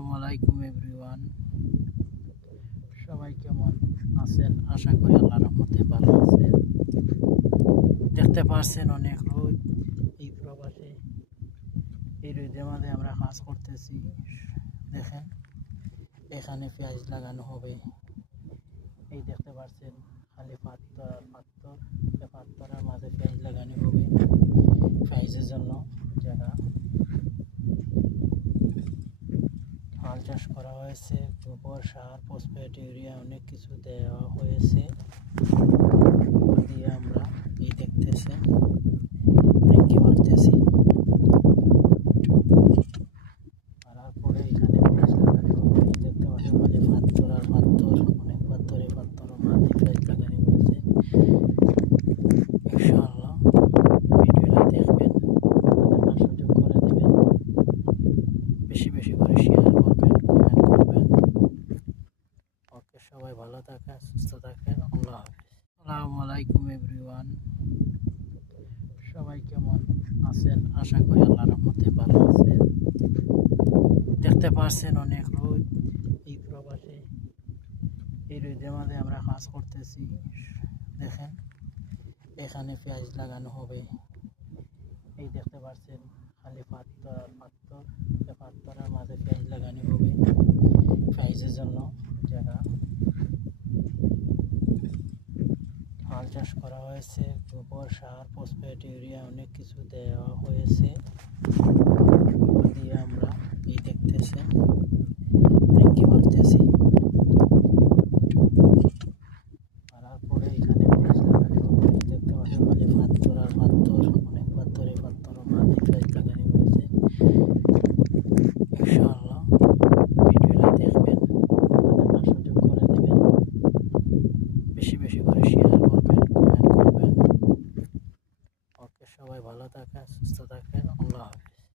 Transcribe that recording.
আসসালামু আলাইকুম এভরিওয়ান। সবাই কেমন আছেন? আশা করি আল্লাহর রহমতে ভালো আছেন। দেখতে পাচ্ছেন অনেক রোদ এই প্রবাসে। এই রোদের মাঝে আমরা কাজ করতেছি। দেখেন এখানে পেঁয়াজ লাগানো হবে। এই দেখতে পাচ্ছেন খালি পাথর আর পাথর। এই পাথরের মাঝে পেঁয়াজ লাগানো হবে পেঁয়াজের জন্য জায়গা। হাল চাষ করা হয়েছে, গোবর সার, ফসফেট, ইউরিয়া অনেক কিছু দেওয়া হয়েছে। দিয়ে আমরা এই দেখতেছি রেঙ্গি মারতেছি। মারার পরে এখানে দেখতে পাচ্ছি মাঝে পাথর আর পাথর, অনেক পাথর। এই পাথরের মাঝে পেঁয়াজ লাগানো হয়েছে। ইনশাআল্লাহ ভিডিওটা দেখবেন, দেখার সুযোগ করে দেবেন, বেশি বেশি করে শেয়ার করবেন, কমেন্ট করবেন। ওকে, সবাই ভালো থাকেন, সুস্থ থাকেন। আল্লাহ হাফেজ। আসসালামু আলাইকুম এভরিওয়ান। সবাই কেমন আছেন? আশা করি আল্লাহর রহমতে ভালো আছেন। দেখতে পাচ্ছেন অনেক রোদ এই প্রবাসে। এই রোদের মাঝে আমরা কাজ করতেছি। দেখেন এখানে পেঁয়াজ লাগানো হবে। এই দেখতে পাচ্ছেন খালি পাথর আর পাথর। এই পাথরের মাঝে পেঁয়াজ লাগানো হবে পেঁয়াজের জন্য জায়গা। হাল চাষ করা হয়েছে, গোবর সার, ফসফেট, ইউরিয়া অনেক কিছু দেওয়া হয়েছে। দিয়ে আমরা এই দেখতেছি রেঙ্গি মারতেছি। মারার পরে এখানে পেঁয়াজ লাগানো হবে। দেখতে পাচ্ছেন মাঝে পাথর আর পাথর, অনেক পাথর। এই পাথরের মাঝে পেঁয়াজ লাগানো হয়েছে। ইনশাআল্লাহ ভিডিওটা দেখবেন, দেখার সুযোগ করে দেবেন, বেশি বেশি করে শেয়ার করবেন, কমেন্ট করবেন। ওকে, সবাই ভালো থাকেন, সুস্থ থাকেন। আল্লাহ হাফেজ।